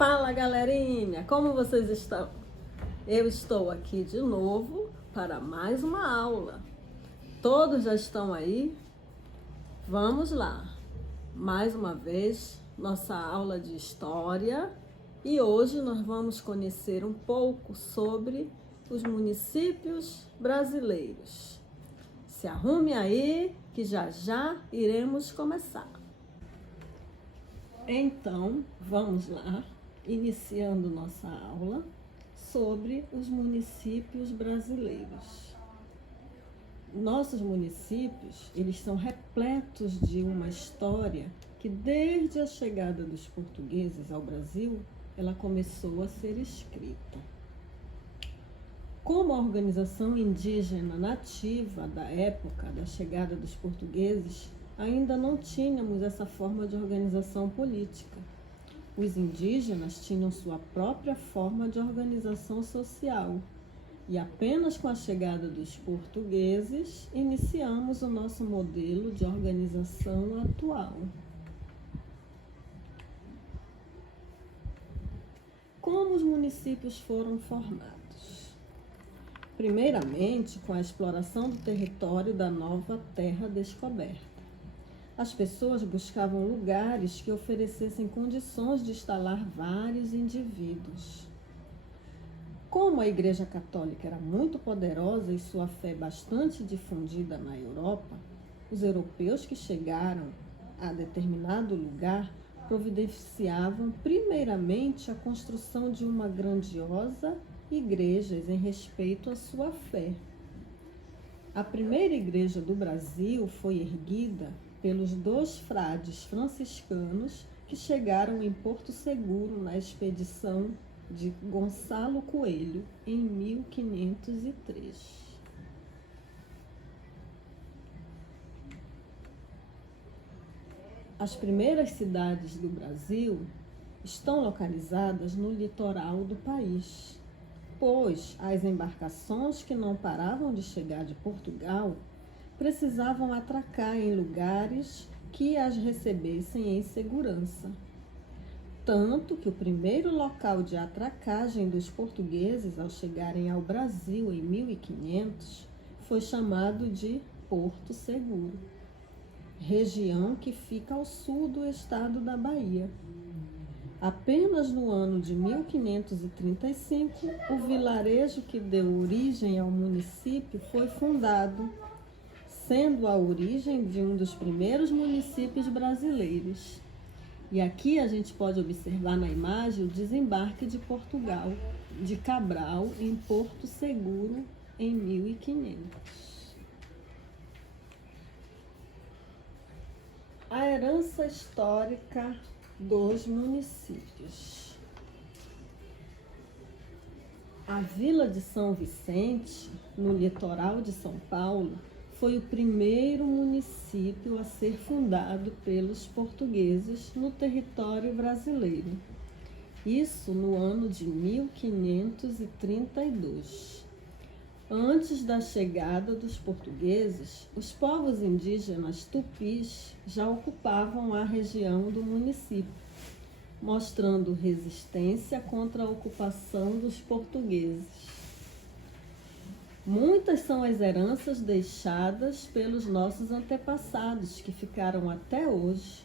Fala, galerinha! Como vocês estão? Eu estou aqui de novo para mais uma aula. Todos já estão aí? Vamos lá! Mais uma vez, nossa aula de história, e hoje nós vamos conhecer um pouco sobre os municípios brasileiros. Se arrume aí que já já iremos começar. Então, vamos lá, iniciando nossa aula sobre os municípios brasileiros. Nossos municípios, eles são repletos de uma história que desde a chegada dos portugueses ao Brasil, ela começou a ser escrita. Como a organização indígena nativa da época da chegada dos portugueses, ainda não tínhamos essa forma de organização política. Os indígenas tinham sua própria forma de organização social. E apenas com a chegada dos portugueses, iniciamos o nosso modelo de organização atual. Como os municípios foram formados? Primeiramente, com a exploração do território da nova terra descoberta. As pessoas buscavam lugares que oferecessem condições de instalar vários indivíduos. Como a Igreja Católica era muito poderosa e sua fé bastante difundida na Europa, os europeus que chegaram a determinado lugar providenciavam primeiramente a construção de uma grandiosa igreja em respeito à sua fé. A primeira igreja do Brasil foi erguida pelos 2 frades franciscanos que chegaram em Porto Seguro na expedição de Gonçalo Coelho em 1503. As primeiras cidades do Brasil estão localizadas no litoral do país, pois as embarcações que não paravam de chegar de Portugal precisavam atracar em lugares que as recebessem em segurança. Tanto que o primeiro local de atracagem dos portugueses ao chegarem ao Brasil em 1500 foi chamado de Porto Seguro, região que fica ao sul do estado da Bahia. Apenas no ano de 1535, o vilarejo que deu origem ao município foi fundado, sendo a origem de um dos primeiros municípios brasileiros. E aqui a gente pode observar na imagem o desembarque de Portugal, de Cabral, em Porto Seguro, em 1500. A herança histórica dos municípios. A Vila de São Vicente, no litoral de São Paulo, foi o primeiro município a ser fundado pelos portugueses no território brasileiro. Isso no ano de 1532. Antes da chegada dos portugueses, os povos indígenas tupis já ocupavam a região do município, mostrando resistência contra a ocupação dos portugueses. Muitas são as heranças deixadas pelos nossos antepassados, que ficaram até hoje.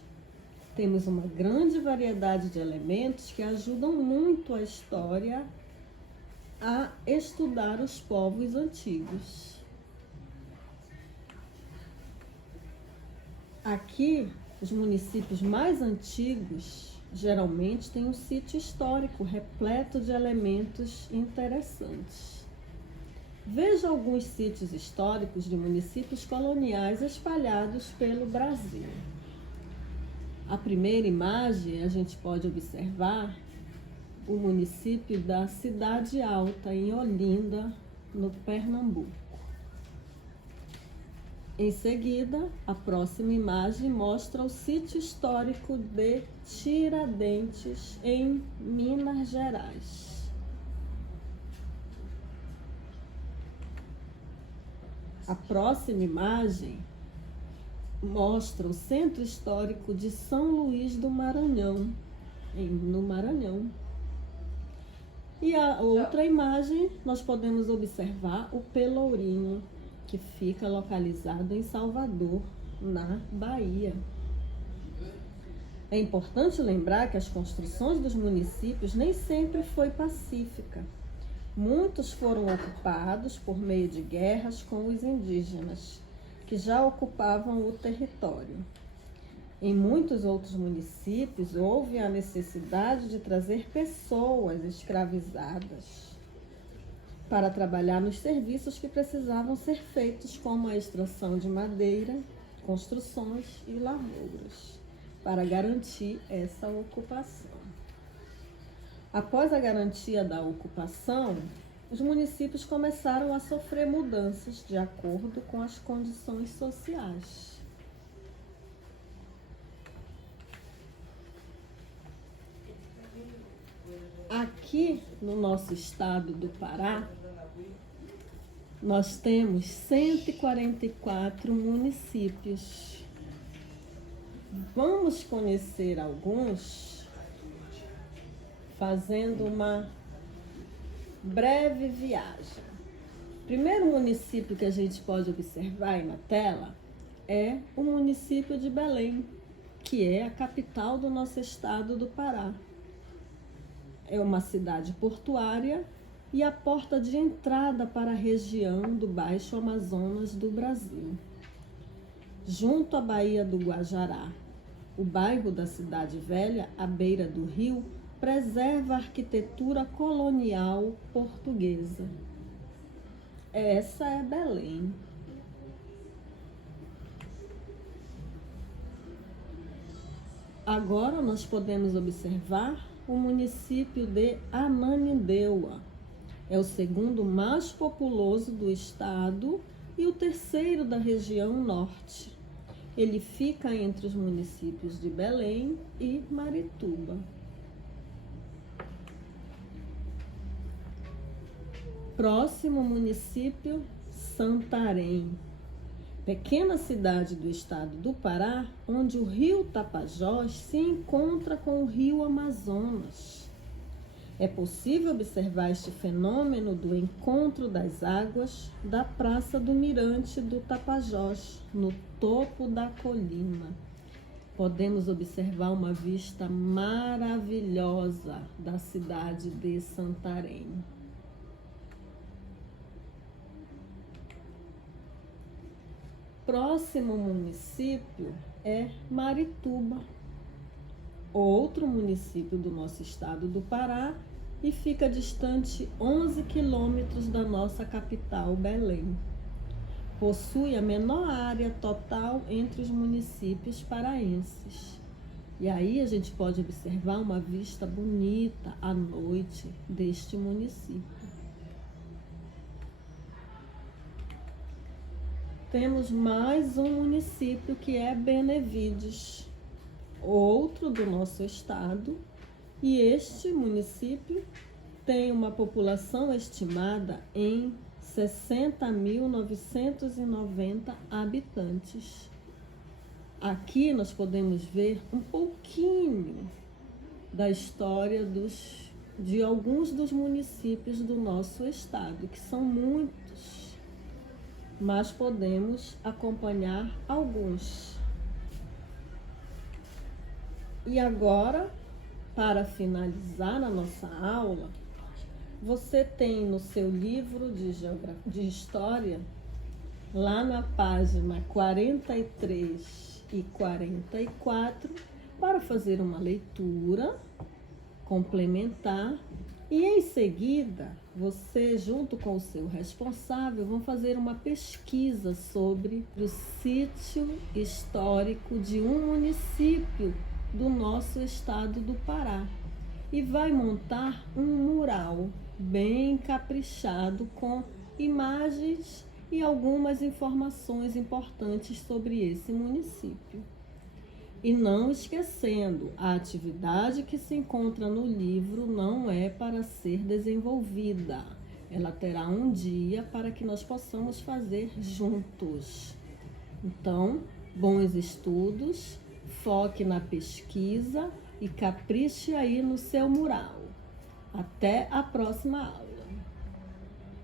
Temos uma grande variedade de elementos que ajudam muito a história a estudar os povos antigos. Aqui, os municípios mais antigos geralmente têm um sítio histórico repleto de elementos interessantes. Veja alguns sítios históricos de municípios coloniais espalhados pelo Brasil. A primeira imagem, a gente pode observar o município da Cidade Alta, em Olinda, no Pernambuco. Em seguida, a próxima imagem mostra o sítio histórico de Tiradentes, em Minas Gerais. A próxima imagem mostra o Centro Histórico de São Luís do Maranhão, no Maranhão. E a outra imagem, nós podemos observar o Pelourinho, que fica localizado em Salvador, na Bahia. É importante lembrar que as construções dos municípios nem sempre foi pacífica. Muitos foram ocupados por meio de guerras com os indígenas, que já ocupavam o território. Em muitos outros municípios, houve a necessidade de trazer pessoas escravizadas para trabalhar nos serviços que precisavam ser feitos, como a extração de madeira, construções e lavouras, para garantir essa ocupação. Após a garantia da ocupação, os municípios começaram a sofrer mudanças de acordo com as condições sociais. Aqui no nosso estado do Pará, nós temos 144 municípios. Vamos conhecer alguns fazendo uma breve viagem. O primeiro município que a gente pode observar aí na tela é o município de Belém, que é a capital do nosso estado do Pará. É uma cidade portuária e a porta de entrada para a região do Baixo Amazonas do Brasil. Junto à Baía do Guajará, o bairro da Cidade Velha, à beira do rio, preserva a arquitetura colonial portuguesa. Essa é Belém. Agora nós podemos observar o município de Ananindeua. É o segundo mais populoso do estado e o terceiro da região norte. Ele fica entre os municípios de Belém e Marituba. Próximo município, Santarém. Pequena cidade do estado do Pará, onde o rio Tapajós se encontra com o rio Amazonas. É possível observar este fenômeno do encontro das águas da Praça do Mirante do Tapajós, no topo da colina. Podemos observar uma vista maravilhosa da cidade de Santarém. Próximo município é Marituba, outro município do nosso estado do Pará, e fica distante 11 quilômetros da nossa capital, Belém. Possui a menor área total entre os municípios paraenses. E aí a gente pode observar uma vista bonita à noite deste município. Temos mais um município que é Benevides, outro do nosso estado, e este município tem uma população estimada em 60.990 habitantes. Aqui nós podemos ver um pouquinho da história de alguns dos municípios do nosso estado, que são muitos, mas podemos acompanhar alguns. E agora, para finalizar a nossa aula, você tem no seu livro de História, lá na página 43 e 44, para fazer uma leitura complementar. E em seguida, você, junto com o seu responsável, vão fazer uma pesquisa sobre o sítio histórico de um município do nosso estado do Pará. E vai montar um mural bem caprichado com imagens e algumas informações importantes sobre esse município. E não esquecendo, a atividade que se encontra no livro não é para ser desenvolvida. Ela terá um dia para que nós possamos fazer juntos. Então, bons estudos, foque na pesquisa e capriche aí no seu mural. Até a próxima aula.